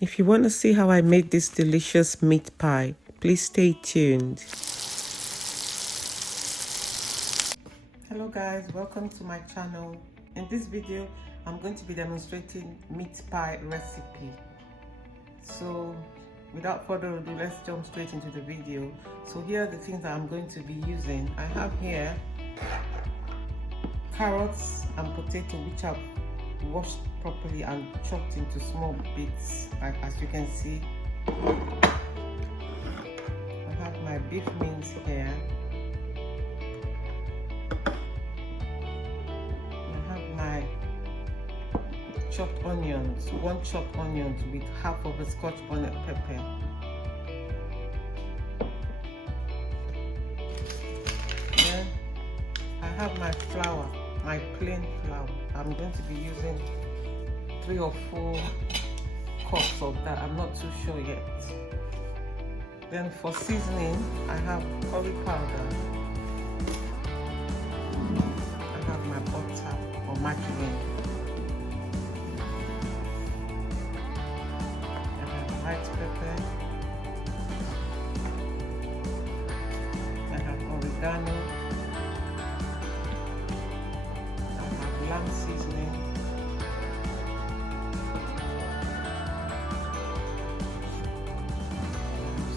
If you want to see how I made this delicious meat pie, please stay tuned. Hello guys, welcome to my channel. In this video, I'm going to be demonstrating meat pie recipe. So without further ado, let's jump straight into the video. So here are the things that I'm going to be using. I have here carrots and potato, which I've washed properly and chopped into small bits, as you can see. I have my beef mince here. I have my chopped onions, one chopped onions with half of a scotch bonnet pepper. Then I have my flour, my plain flour. I'm going to be using 3 or 4 cups of that. I'm not too sure yet. Then for seasoning, I have curry powder. I have my butter or margarine. I have white pepper. I have oregano. Lamb seasoning.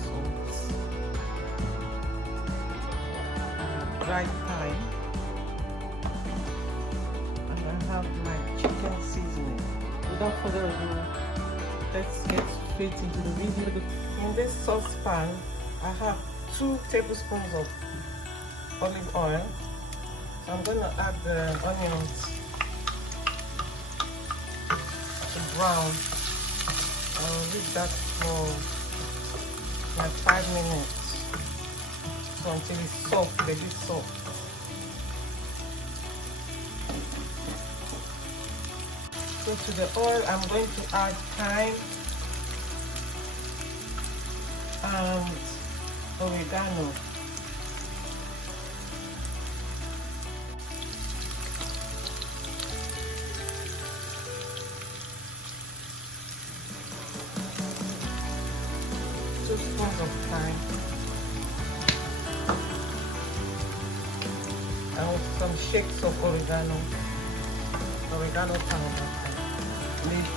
Salt. Dried thyme. And I have my chicken seasoning. Without further ado, let's get straight into the video. In this saucepan, I have 2 tablespoons of olive oil. So I'm going to add the onions brown. I'll leave that for like 5 minutes, so until it's soft, a bit soft. So to the oil, I'm going to add thyme and oregano. Spoons of thyme and with some shakes of oregano powder, leaves.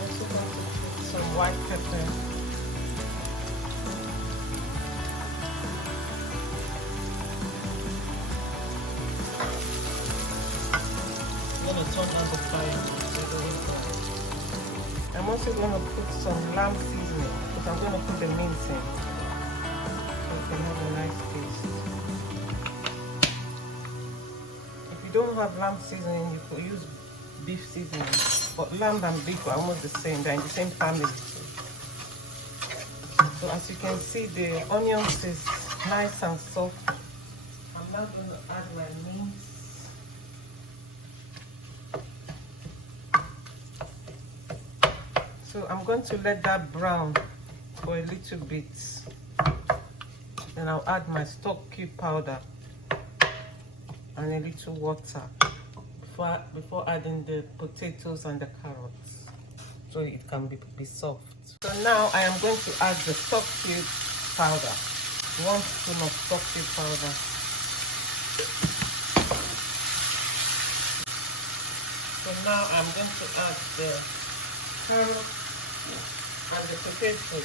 Also going to put some white pepper. I'm also going to put some lamb seasoning, because I'm going to put the mince in, so it can have a nice taste. If you don't have lamb seasoning, you could use beef seasoning, but lamb and beef are almost the same, they're in the same family. So as you can see, the onions is nice and soft. I'm now going to add my mince. So I'm going to let that brown for a little bit. Then I'll add my stock cube powder and a little water before adding the potatoes and the carrots, so it can be soft. So now I am going to add the stock cube powder, 1 spoon of stock cube powder. So now I'm going to add the carrots and the potato,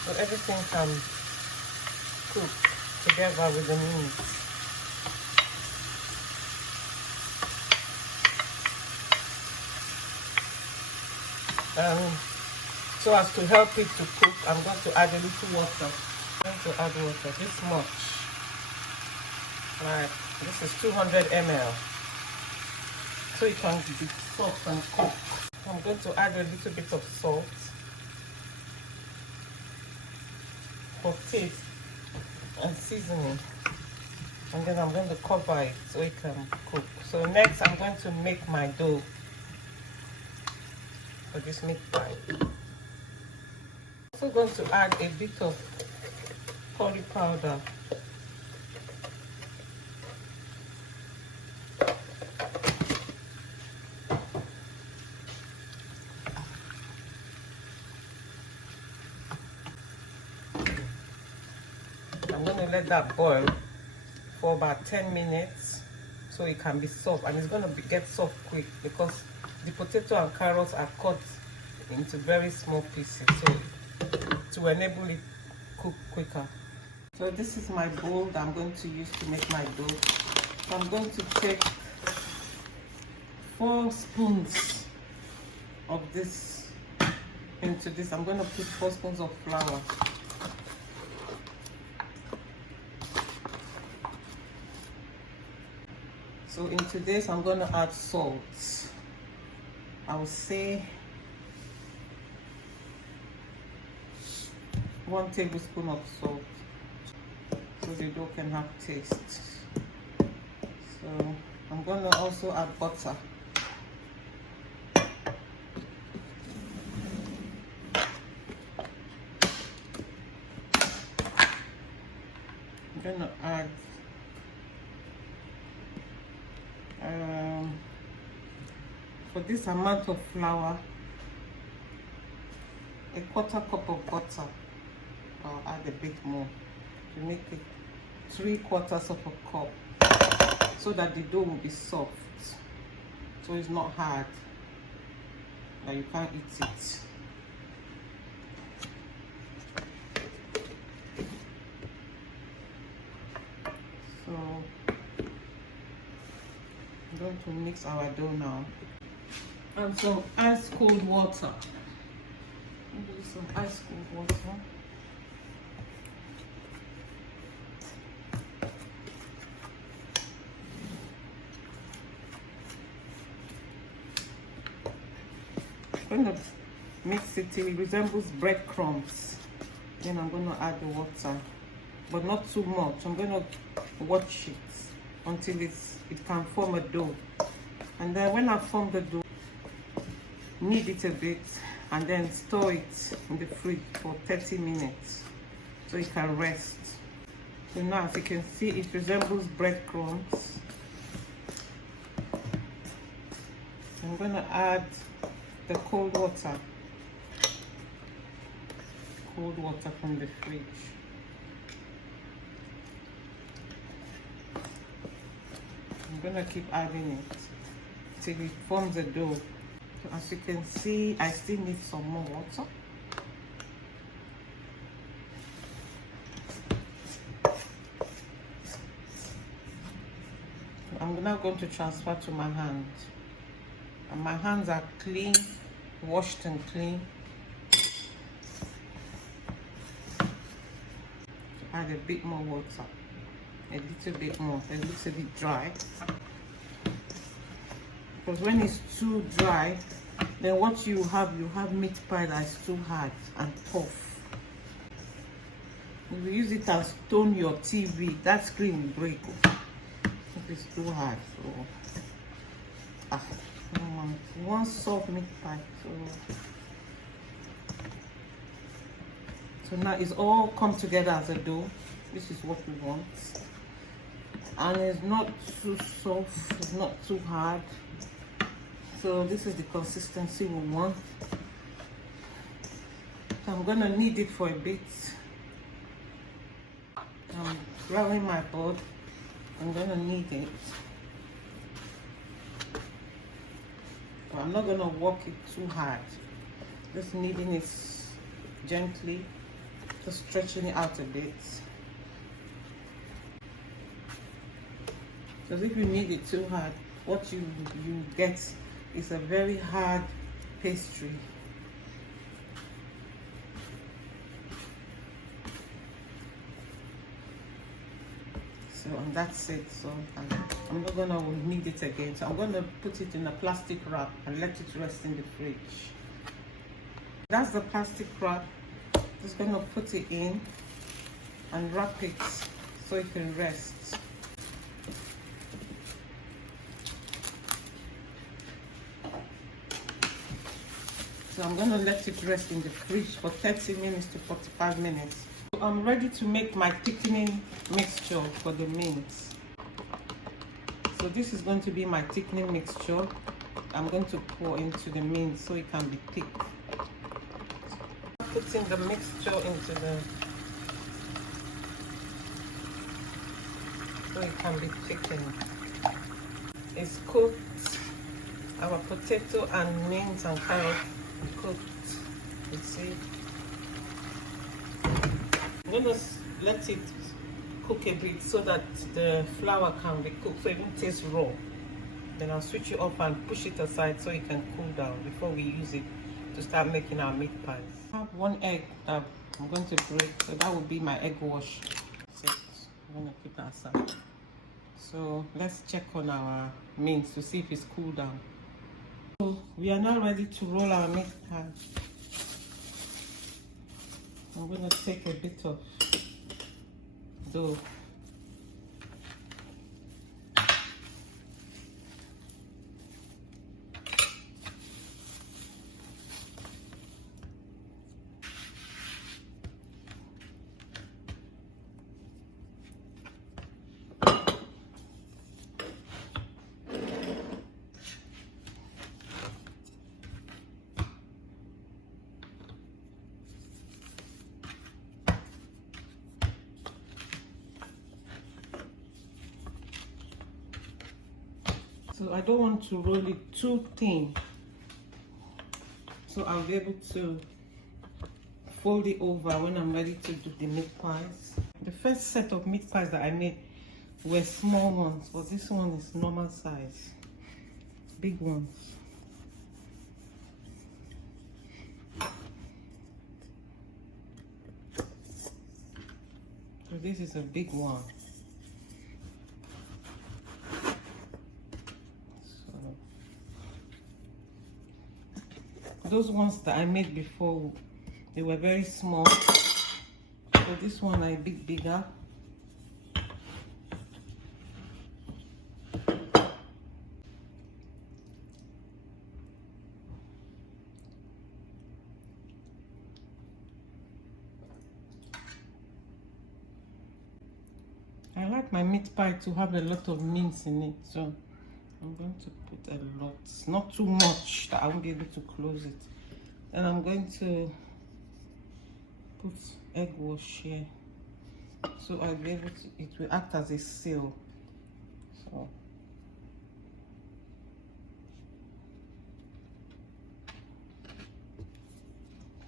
so everything can cook together with the meat. So as to help it to cook, I'm going to add a little water. I'm going to add water, this much. Right, this is 200 ml, so it can be soft and cook. I'm going to add a little bit of salt for taste and seasoning, and then I'm going to cover it so it can cook. So next I'm going to make my dough for this meat pie. I'm also going to add a bit of curry powder let that boil for about 10 minutes so it can be soft, and it's going to get soft quick because the potato and carrots are cut into very small pieces, so to enable it cook quicker. So this is my bowl that I'm going to use to make my dough. So I'm going to take 4 spoons of this into this. I'm going to put 4 spoons of flour. So into this I'm going to add salt. I will say 1 tablespoon of salt so the dough can have taste. So I'm going to also add butter. I'm going to add for this amount of flour, 1/4 cup of butter. I'll add a bit more to make it 3/4 of a cup so that the dough will be soft, so it's not hard that you can't eat it. So I'm going to mix our dough now. And some ice cold water. Maybe some ice cold water. I'm going to mix it till it resembles breadcrumbs. Then I'm going to add the water, but not too much. I'm going to watch it until it can form a dough. And then when I form the dough, knead it a bit and then store it in the fridge for 30 minutes so it can rest. So now, as you can see, it resembles breadcrumbs. I'm going to add the cold water from the fridge. I'm going to keep adding it till it forms a dough. So as you can see, I still need some more water. I'm now going to transfer to my hand. And my hands are clean, washed and clean. Add a bit more water, a little bit more, a little bit dry. Because when it's too dry, then what you have meat pie that is too hard and tough. If you use it as stone your TV, that screen will break if it's too hard. So you want soft meat pie. So now it's all come together as a dough. This is what we want, and it's not too soft, it's not too hard. So this is the consistency we want. So I'm gonna knead it for a bit. I'm grabbing my board. I'm gonna knead it. But I'm not gonna work it too hard. Just kneading it gently, just stretching it out a bit. Because if you knead it too hard, what you get is a very hard pastry. So and that's it. So I'm not gonna knead it again. So I'm gonna put it in a plastic wrap and let it rest in the fridge. That's the plastic wrap. Just gonna put it in and wrap it so it can rest. So I'm gonna let it rest in the fridge for 30 minutes to 45 minutes. So I'm ready to make my thickening mixture for the mince. So this is going to be my thickening mixture. I'm going to pour into the mince so it can be thick. Putting the mixture into so it can be thickened. It's cooked. Our potato and mince and carrot cooked. You see, I'm gonna let it cook a bit so that the flour can be cooked so it won't taste raw. Then I'll switch it up and push it aside so it can cool down before we use it to start making our meat pies. I have 1 egg that I'm going to break, so that will be my egg wash. So I'm gonna keep that aside. So let's check on our mince to see if it's cooled down. So we are now ready to roll our meat pie. I'm going to take a bit of dough. So I don't want to roll it too thin, so I'll be able to fold it over when I'm ready to do the meat pies. The first set of meat pies that I made were small ones, but this one is normal size, big ones. So this is a big one. Those ones that I made before, they were very small, so this one I big bigger. I like my meat pie to have a lot of mince in it, so I'm going to put a lot, not too much that I won't be able to close it. And I'm going to put egg wash here, so I'll be able to, it will act as a seal. So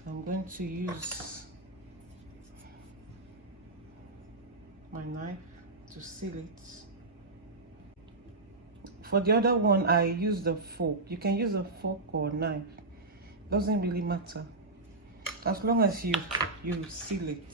I'm going to use my knife to seal it. For the other one, I used a fork. You can use a fork or knife. Doesn't really matter, as long as you seal it.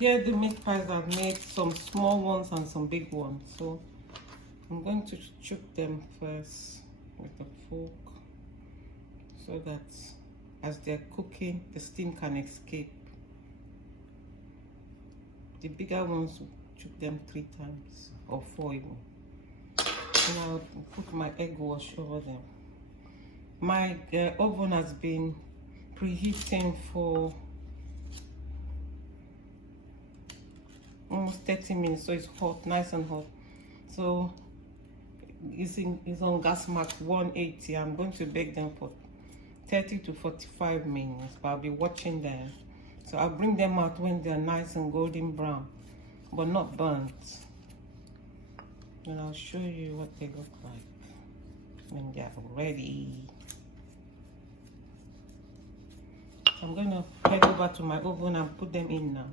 Here the meat pies I've made, some small ones and some big ones, so I'm going to chop them first with a fork so that as they're cooking the steam can escape. The bigger ones, chop them 3 times or 4 even. And I'll put my egg wash over them. My oven has been preheating for almost 30 minutes, so it's hot, nice and hot. So it's on gas mark 180. I'm going to bake them for 30 to 45 minutes, but I'll be watching them. So I'll bring them out when they're nice and golden brown, but not burnt. And I'll show you what they look like when they're ready. So I'm gonna head over to my oven and put them in now.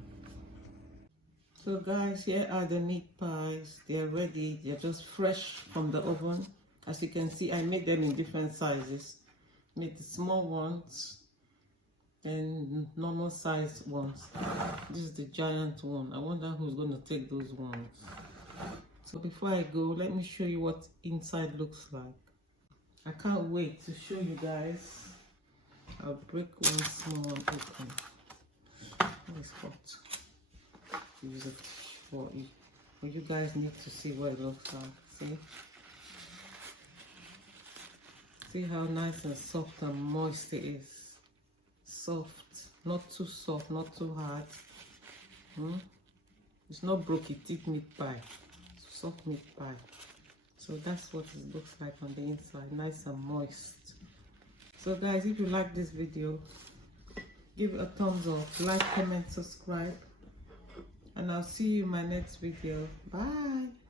So guys, here are the meat pies. They're ready. They're just fresh from the oven. As you can see, I made them in different sizes. Made the small ones, and normal sized ones. This is the giant one. I wonder who's going to take those ones. So before I go, let me show you what inside looks like. I can't wait to show you guys. I'll break one small one open. It's hot. Use it for you. But you guys need to see what it looks like. See? See how nice and soft and moist it is. Soft, not too soft, not too hard. It's not broken teeth meat pie. It's soft meat pie. So that's what it looks like on the inside, nice and moist. So guys, if you like this video, give it a thumbs up, like, comment, subscribe, and I'll see you in my next video. Bye.